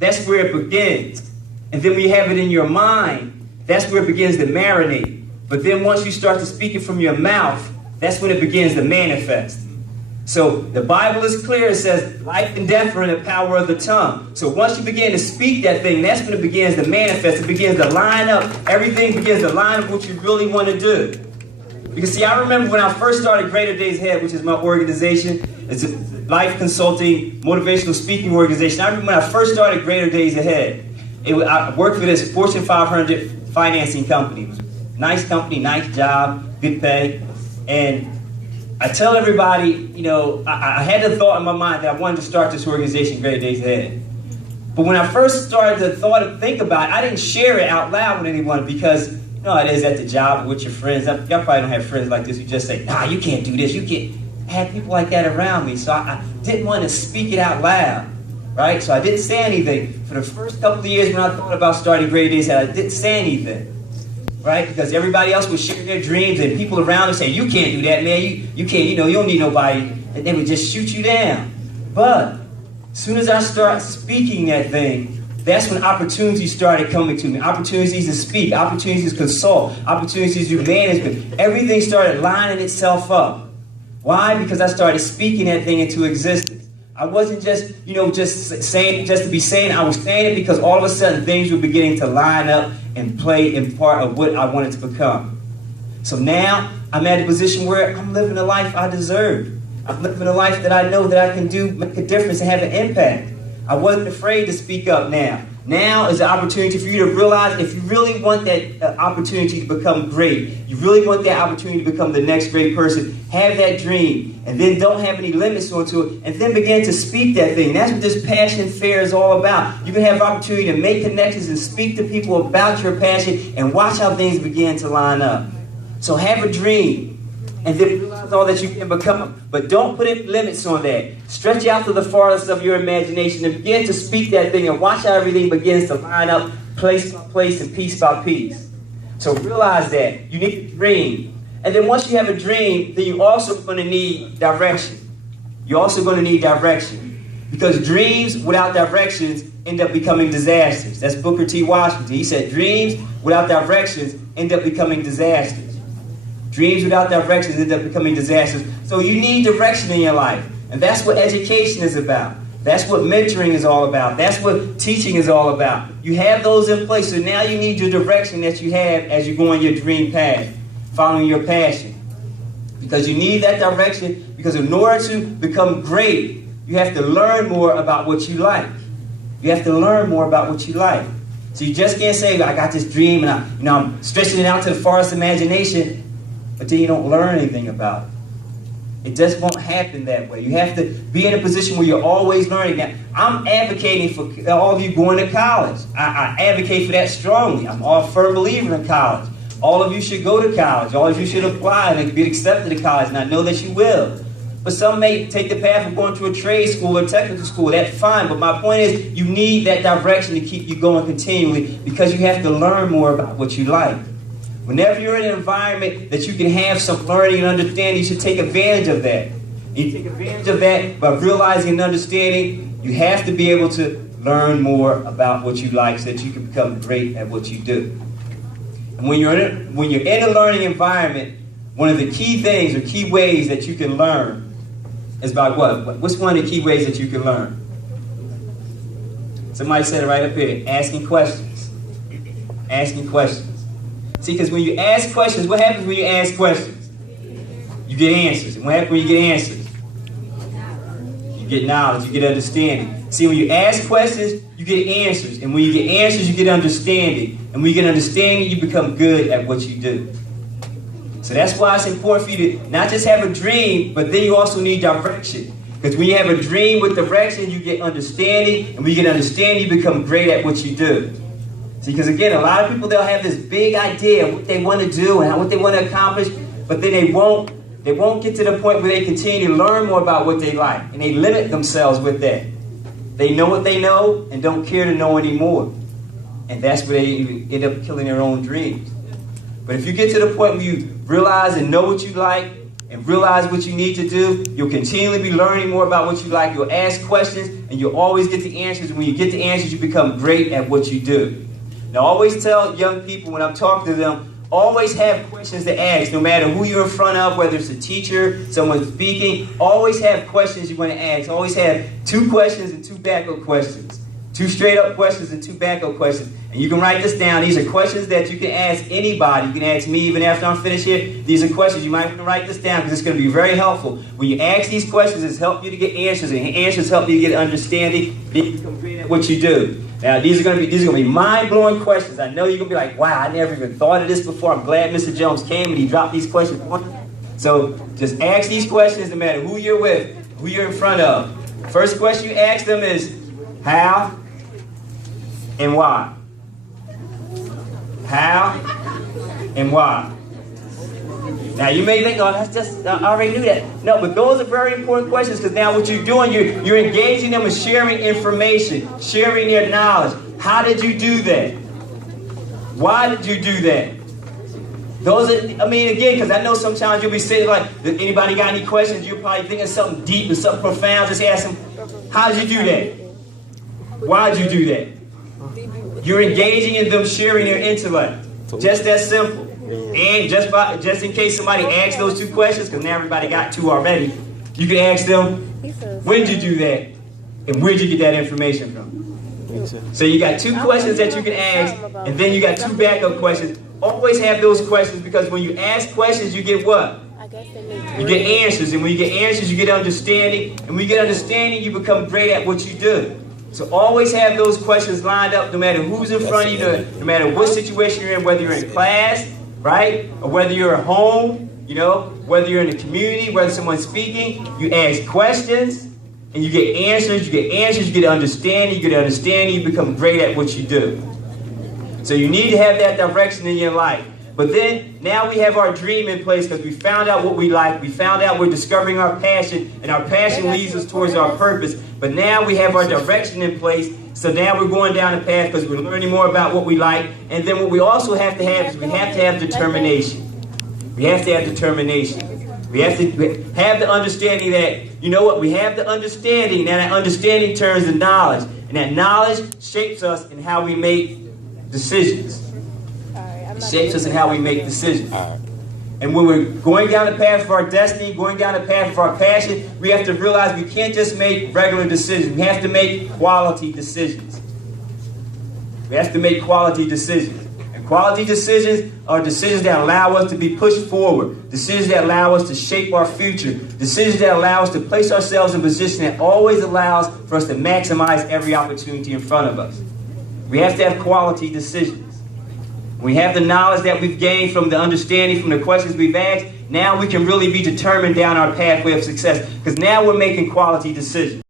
that's where it begins. And then when you have it in your mind, that's where it begins to marinate. But then once you start to speak it from your mouth, that's when it begins to manifest. So the Bible is clear. It says life and death are in the power of the tongue. So once you begin to speak that thing, that's when it begins to manifest. It begins to line up. Everything begins to line up what you really want to do. Because see, I remember when I first started Greater Days Ahead, which is my organization. It's a life consulting, motivational speaking organization. I remember when I first started Greater Days Ahead. I worked for this Fortune 500 financing company. Nice company, nice job, good pay. And I tell everybody, you know, I had the thought in my mind that I wanted to start this organization, Greater Days Ahead. But when I first started to think about it, I didn't share it out loud with anyone because, you know, it is at the job with your friends. Y'all probably don't have friends like this who just say, nah, you can't do this. You can't have people like that around me. So I didn't want to speak it out loud, right? So I didn't say anything. For the first couple of years when I thought about starting Greater Days Ahead, I didn't say anything. Right? Because everybody else was sharing their dreams and people around them saying, you can't do that, man. You can't, you know, you don't need nobody. And they would just shoot you down. But as soon as I started speaking that thing, that's when opportunities started coming to me. Opportunities to speak, opportunities to consult, opportunities to do management. Everything started lining itself up. Why? Because I started speaking that thing into existence. I wasn't just, you know, just saying it just to be saying it. I was saying it because all of a sudden things were beginning to line up and play in part of what I wanted to become. So now I'm at a position where I'm living the life I deserve. I'm living a life that I know that I can do, make a difference and have an impact. I wasn't afraid to speak up now. Now is an opportunity for you to realize if you really want that opportunity to become great, you really want that opportunity to become the next great person, have that dream, and then don't have any limits onto it, and then begin to speak that thing. That's what this passion fair is all about. You can have opportunity to make connections and speak to people about your passion and watch how things begin to line up. So have a dream. And then realize all that you can become. But don't put any limits on that. Stretch out to the farthest of your imagination and begin to speak that thing and watch how everything begins to line up place by place and piece by piece. So realize that. You need a dream. And then once you have a dream, then you're also going to need direction. You're also going to need direction. Because dreams without directions end up becoming disasters. That's Booker T. Washington. He said dreams without directions end up becoming disasters. Dreams without directions end up becoming disasters. So you need direction in your life. And that's what education is about. That's what mentoring is all about. That's what teaching is all about. You have those in place. So now you need your direction that you have as you go on your dream path, following your passion. Because you need that direction. Because in order to become great, you have to learn more about what you like. You have to learn more about what you like. So you just can't say, I got this dream and I'm stretching it out to the farthest imagination. But then you don't learn anything about it. It just won't happen that way. You have to be in a position where you're always learning that. I'm advocating for all of you going to college. I advocate for that strongly. I'm a firm believer in college. All of you should go to college. All of you should apply and be accepted to college, and I know that you will. But some may take the path of going to a trade school or technical school. That's fine. But my point is, you need that direction to keep you going continually because you have to learn more about what you like. Whenever you're in an environment that you can have some learning and understanding, you should take advantage of that. And you take advantage of that by realizing and understanding you have to be able to learn more about what you like so that you can become great at what you do. And when you're in a learning environment, one of the key things or key ways that you can learn is by what? What's one of the key ways that you can learn? Somebody said it right up here. Asking questions. Asking questions. See, because when you ask questions, what happens when you ask questions? You get answers. And what happens when you get answers? You get knowledge, you get understanding. See, when you ask questions, you get answers. And when you get answers, you get understanding. And when you get understanding, you become good at what you do. So that's why it's important for you to not just have a dream, but then you also need direction. Because when you have a dream with direction, you get understanding. And when you get understanding, you become great at what you do. See, because again, a lot of people, they'll have this big idea of what they want to do and what they want to accomplish, but then they won't get to the point where they continue to learn more about what they like, and they limit themselves with that. They know what they know and don't care to know anymore. And that's where they end up killing their own dreams. But if you get to the point where you realize and know what you like, and realize what you need to do, you'll continually be learning more about what you like. You'll ask questions, and you'll always get the answers. And when you get the answers, you become great at what you do. Now, I always tell young people when I'm talking to them, always have questions to ask, no matter who you're in front of, whether it's a teacher, someone speaking. Always have questions you want to ask. Always have 2 questions and 2 backup questions. 2 straight up questions and 2 backup questions. And you can write this down. These are questions that you can ask anybody. You can ask me even after I'm finished here. These are questions. You might want to write this down because it's going to be very helpful. When you ask these questions, it's help you to get answers, and answers help you to get understanding. Then you become great at what you do. Now, these are going to be mind-blowing questions. I know you're going to be like, wow, I never even thought of this before. I'm glad Mr. Jones came and he dropped these questions. So just ask these questions no matter who you're with, who you're in front of. First question you ask them is, how and why? How and why? Now, you may think, oh, that's just, I already knew that. No, but those are very important questions because now what you're doing, you're engaging them in sharing information, sharing their knowledge. How did you do that? Why did you do that? Those are, I mean, again, because I know sometimes you'll be sitting like, anybody got any questions? You're probably thinking something deep and something profound. Just ask them, how did you do that? Why did you do that? You're engaging in them sharing their intellect. Just that simple. And just in case somebody asks those 2 questions, because now everybody got 2 already, you can ask them, when did you do that? And where did you get that information from? So you got 2 questions that you can ask, and then you got 2 backup questions. Always have those questions because when you ask questions, you get what? You get answers. And when you get answers, you get understanding. And when you get understanding, you become great at what you do. So always have those questions lined up no matter who's in front of you, no matter what situation you're in, whether you're in class, right? Or whether you're at home, you know, whether you're in the community, whether someone's speaking, you ask questions and you get answers, you get understanding, you become great at what you do. So you need to have that direction in your life. But then, now we have our dream in place because we found out what we like. We found out we're discovering our passion, and our passion leads us towards our purpose. But now we have our direction in place. So now we're going down the path because we're learning more about what we like. And then what we also have to have is we have to have determination. We have to have determination. We have to have the understanding that, you know what, we have the understanding. Now that understanding turns to knowledge. And that knowledge shapes us in how we make decisions. It shapes us in how we make decisions. And when we're going down the path of our destiny, going down the path of our passion, we have to realize we can't just make regular decisions. We have to make quality decisions. We have to make quality decisions. And quality decisions are decisions that allow us to be pushed forward. Decisions that allow us to shape our future. Decisions that allow us to place ourselves in a position that always allows for us to maximize every opportunity in front of us. We have to have quality decisions. We have the knowledge that we've gained from the understanding from the questions we've asked. Now we can really be determined down our pathway of success because now we're making quality decisions.